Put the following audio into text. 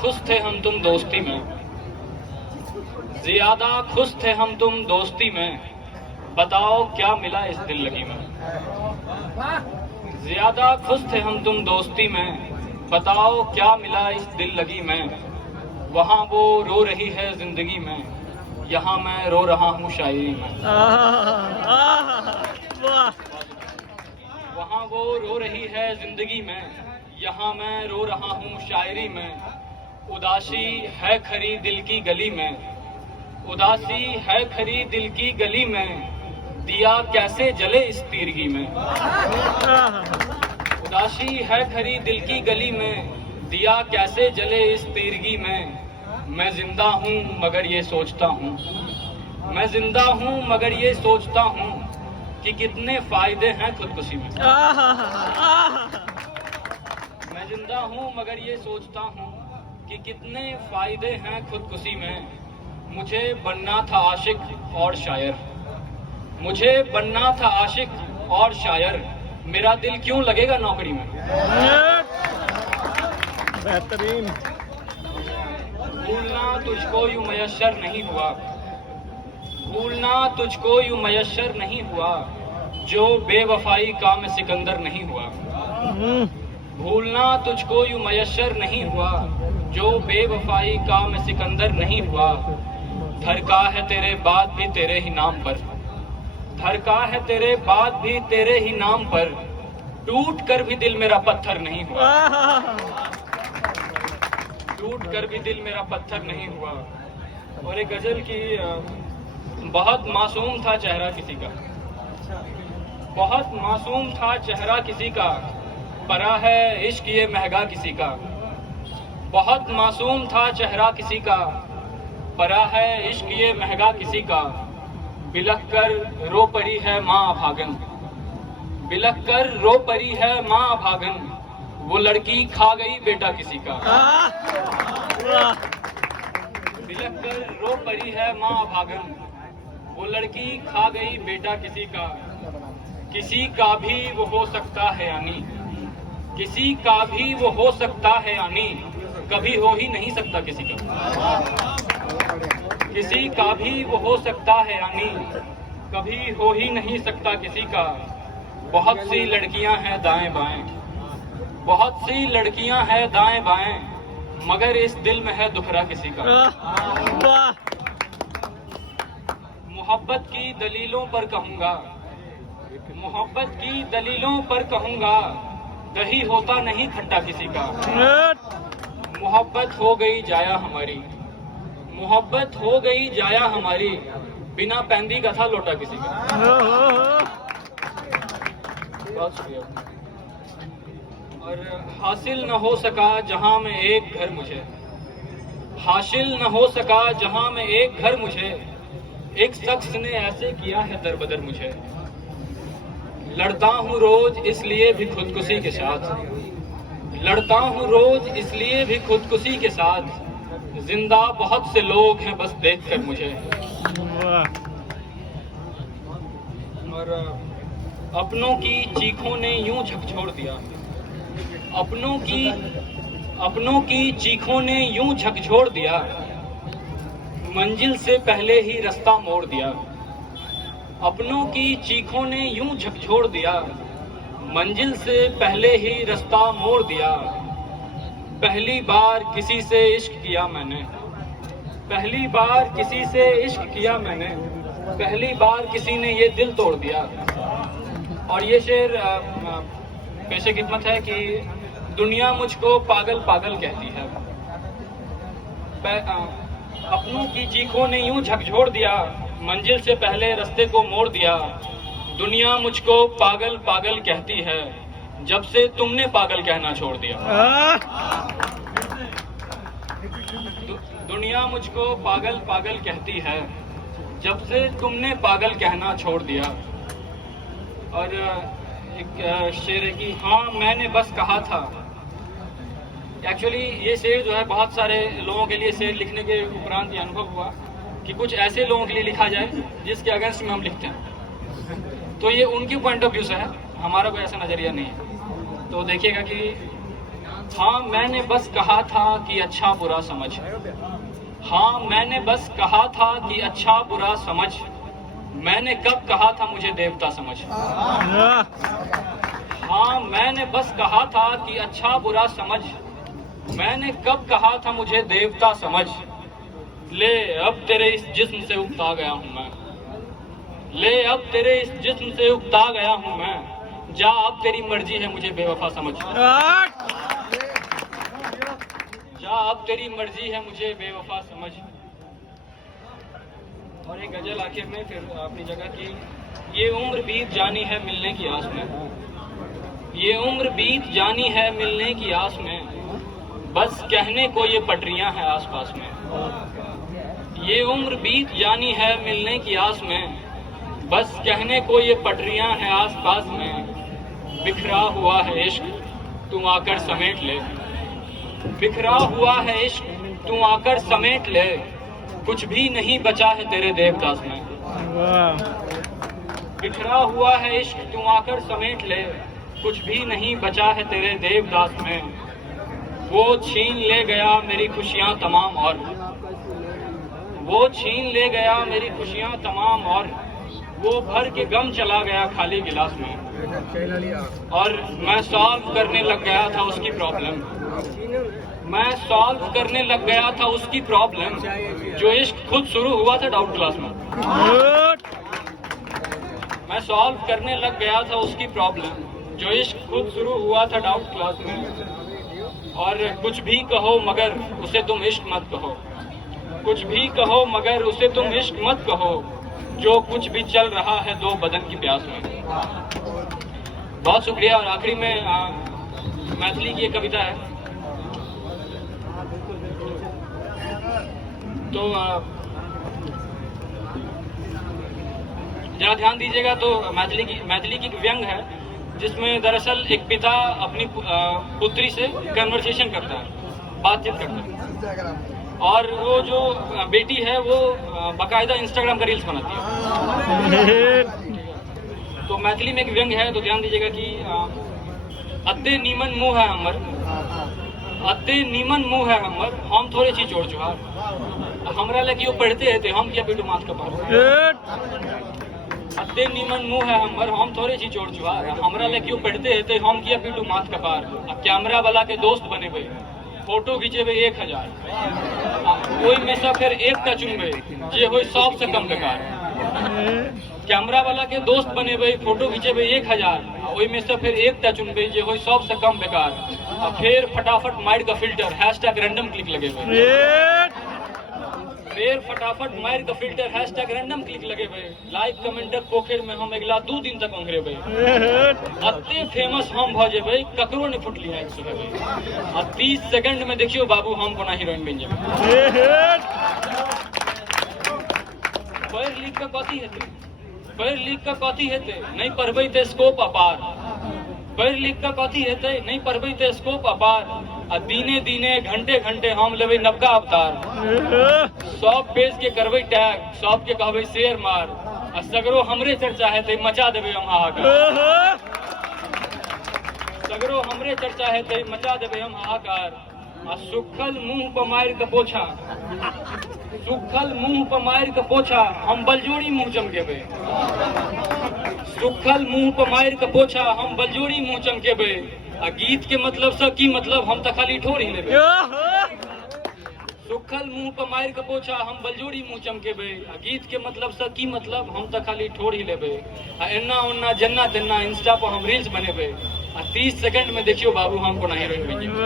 खुश थे हम तुम दोस्ती में, ज्यादा खुश थे हम तुम दोस्ती में, बताओ क्या मिला इस दिल लगी में। ज्यादा खुश थे हम तुम दोस्ती में, बताओ क्या मिला इस दिल लगी में। वहाँ वो रो रही है जिंदगी में, यहाँ मैं रो रहा हूँ शायरी में। वहाँ वो रो रही है जिंदगी में, यहाँ मैं रो रहा हूँ शायरी में। उदासी है खरी दिल की गली में, उदासी है खरी दिल की गली में, दिया कैसे जले इस तीरगी में। उदासी है खरी दिल की गली में, दिया कैसे जले इस तीरगी में। मैं जिंदा हूँ मगर ये सोचता हूँ, मैं जिंदा हूँ मगर ये सोचता हूँ कि कितने फायदे हैं खुदकुशी में। मैं जिंदा हूँ मगर ये सोचता हूँ कि कितने फायदे हैं खुदकुशी में। मुझे बनना था आशिक और शायर, मुझे बनना था आशिक और शायर, मेरा दिल क्यों लगेगा नौकरी में। बेहतरीन। भूलना तुझको यूं मयस्सर नहीं हुआ, भूलना तुझको यूं मयस्सर नहीं हुआ, जो बेवफाई का मैं सिकंदर नहीं हुआ। भूलना तुझको यूं मयस्सर नहीं हुआ, जो बेवफाई का मैं सिकंदर नहीं हुआ। धड़का है तेरे बाद भी तेरे ही नाम पर, धड़का है तेरे बाद भी तेरे ही नाम पर, टूट कर भी दिल मेरा पत्थर नहीं हुआ, टूट कर भी दिल मेरा पत्थर नहीं हुआ। और एक गजल की बहुत मासूम था चेहरा किसी का, बहुत मासूम था चेहरा किसी का, परा है इश्क ये महंगा किसी का। बहुत मासूम था चेहरा किसी का, परा है इश्क ये महंगा किसी का। बिलख कर रो पड़ी है माँ अभागन, बिलख कर रो पड़ी है माँ अभागन, वो लड़की खा गई बेटा किसी का। बिलख कर रो पड़ी है माँ अभागन, वो लड़की खा गई बेटा किसी का। किसी का भी वो हो सकता है यानी, किसी का भी वो हो सकता है यानी, कभी हो ही नहीं सकता किसी का। किसी का भी वो हो सकता है यानी, कभी हो ही नहीं सकता किसी का। बहुत सी लड़कियां हैं दाएं बाएं, बहुत सी लड़कियां हैं दाएं बाएं, मगर इस दिल में है दुखरा किसी का। मोहब्बत की दलीलों पर कहूंगा, मोहब्बत की दलीलों पर कहूंगा, दही होता नहीं खट्टा किसी का। मोहब्बत हो गई जाया हमारी, मोहब्बत हो गई जाया हमारी, बिना पैंदी का था लोटा किसी का। बहुत शुक्रिया। और हासिल न हो सका जहां में एक घर मुझे, हासिल न हो सका जहां में एक घर मुझे, एक शख्स ने ऐसे किया है दरबदर मुझे। लड़ता हूँ रोज इसलिए भी खुदकुशी के साथ, लड़ता हूँ रोज इसलिए भी खुदकुशी के साथ, जिंदा बहुत से लोग हैं बस देखकर मुझे। और अपनों की चीखों ने यूं झकझोर दिया, अपनों की चीखों ने यूं झकझोर दिया, मंजिल से पहले ही रास्ता मोड़ दिया। अपनों की चीखों ने यूं झकझोर दिया, मंजिल से पहले ही रास्ता मोड़ दिया। पहली बार किसी से इश्क किया मैंने, पहली बार किसी से इश्क किया मैंने, पहली बार किसी ने ये दिल तोड़ दिया। और ये शेर पेशे खिदमत है कि दुनिया मुझको पागल पागल कहती है, अपनों की चीखों ने यूं झकझोर दिया, मंजिल से पहले रास्ते को मोड़ दिया। दुनिया मुझको पागल पागल कहती है, जब से तुमने पागल कहना छोड़ दिया। दुनिया मुझको पागल पागल कहती है, जब से तुमने पागल कहना छोड़ दिया। और एक शेर है कि हाँ मैंने बस कहा था। एक्चुअली ये शेर जो है बहुत सारे लोगों के लिए शेर लिखने के उपरांत ये अनुभव हुआ कि कुछ ऐसे लोगों के लिए लिखा जाए जिसके अगेंस्ट में हम लिखते हैं, तो ये उनकी पॉइंट ऑफ व्यू से है, हमारा कोई ऐसा नजरिया नहीं है। तो देखिएगा कि हाँ मैंने बस कहा था कि अच्छा बुरा समझ, हाँ मैंने बस कहा था कि अच्छा बुरा समझ, मैंने कब कहा था मुझे देवता समझ। हाँ मैंने बस कहा था कि अच्छा बुरा समझ, मैंने कब कहा था मुझे देवता समझ। ले अब तेरे इस जिस्म से उकता गया हूँ मैं, ले अब तेरे इस जिस्म से उकता गया हूँ मैं, जा अब तेरी मर्जी है मुझे बेवफा समझ। जा अब तेरी मर्जी है मुझे बेवफा समझ। और एक गजल आखिर में फिर अपनी जगह की। ये उम्र बीत जानी है मिलने की आस में, ये उम्र बीत जानी है मिलने की आस में, बस कहने को ये पटरियां हैं आसपास में। ये उम्र बीत जानी है मिलने की आस में, बस कहने को ये पटरियां हैं आसपास में। बिखरा हुआ है इश्क तू आकर समेट ले, बिखरा हुआ है इश्क तू आकर समेट ले, कुछ भी नहीं बचा है तेरे देवदास में। बिखरा हुआ है इश्क तू आकर समेट ले, कुछ भी नहीं बचा है तेरे देवदास में। वो छीन ले गया मेरी खुशियां तमाम और, वो छीन ले गया मेरी खुशियां तमाम और, वो भर के गम चला गया खाली गिलास में। और मैं सॉल्व करने लग गया था उसकी प्रॉब्लम, मैं सॉल्व करने लग गया था उसकी प्रॉब्लम, जो इश्क खुद शुरू हुआ था डाउट क्लास में। मैं सॉल्व करने लग गया था उसकी प्रॉब्लम, जो इश्क खुद शुरू हुआ था डाउट क्लास में। और कुछ भी कहो मगर उसे तुम इश्क मत कहो, कुछ भी कहो मगर उसे तुम इश्क मत कहो, जो कुछ भी चल रहा है दो बदन की प्यास में। बहुत शुक्रिया। और आखिरी में मैथिली की एक कविता है, तो जरा ध्यान दीजिएगा। तो मैथिली की एक व्यंग है, जिसमें दरअसल एक पिता अपनी पुत्री से कन्वर्सेशन करता है, बातचीत करता है, और वो जो बेटी है वो बाकायदा इंस्टाग्राम का रील्स बनाती है। तो मैथिली में एक व्यंग है, तो ध्यान दीजिएगा कि अत्ते नीमन मुंह है हमर, अत्ते नीमन मुंह है हमर, हम थोड़े चीज जोड़ चुहार, हमरा लगे वो पढ़ते हैं हम क्या पीटू माथ का पार। अत्ते नीमन मुंह है हमर, हम थोड़े चीज जोड़ चुहार, हमरा लगे वो पढ़ते हैं हम क्या पीटू माथ का पार। कैमरा वाला के दोस्त बने भाई, फोटो खींचेबे 1000, ओई में से फिर एकटा चुनबे जे होय सबसे कम बेकार। कैमरा वाला के दोस्त बनेबे, फोटो खींचेबे 1000, ओई में से फिर एकटा चुनबे जे होय सबसे कम बेकार। आ फिर फटाफट मार का फिल्टर #रैंडम क्लिक लगेबे, फिर फटाफट मार का फिल्टर #रैंडम क्लिक लगेबे। लाइक कमेंटक पोखर में हम अगला 2 दिन तक ओंघरेबे, अत्ते फेमस हम भ जेबे ककरो ने फुटली आँख सुखेबे। आ 30 सेकंड में देखियो बाबू हम कोना हीरोइन बन जेबे। पढ़ लिख के कथी हेतै, पढ़ लिख के कथी हेतै, नहीं पढ़बै ते स्कोप अपार। पढ़ लिख के कथी हेतै, नहीं पढ़बै ते स्कोप अपार। आ दिने दिने घंटे घंटे हम लेबै नवका अवतार। सब पेज के करबै टैग, सब के कहबै शेयर मार, आ सगरो हमरे चर्चा हेतै मचा देबै हम हाहाकार। सगरो हमरे चर्चा हेतै मचा देबै हम हाहाकार। आ सुखल मुंह पर मार के पोछा, सुखल मुंह पर मार के पोछा हम बलजोड़ी मुंह चमकेबे। सुखल मुंह पर मार के पोछा हम बलजोड़ी मुंह चमकेबे। आ गीत के मतलब से की मतलब हम तो खाली ठोर ही लेबे। सुखल मुंह पर मार के पोछा हम बलजोड़ी मुंह चमकेबे। आ गीत के मतलब से की मतलब हम तो खाली ठोर ही लेबे। आ एन्ना ओन्ना जन्ना तेन्ना इंस्टा पर हम रील्स बनेबे। आ 30 सेकंड में देखियो बाबू हम कोना हीरोइन बन जेबे।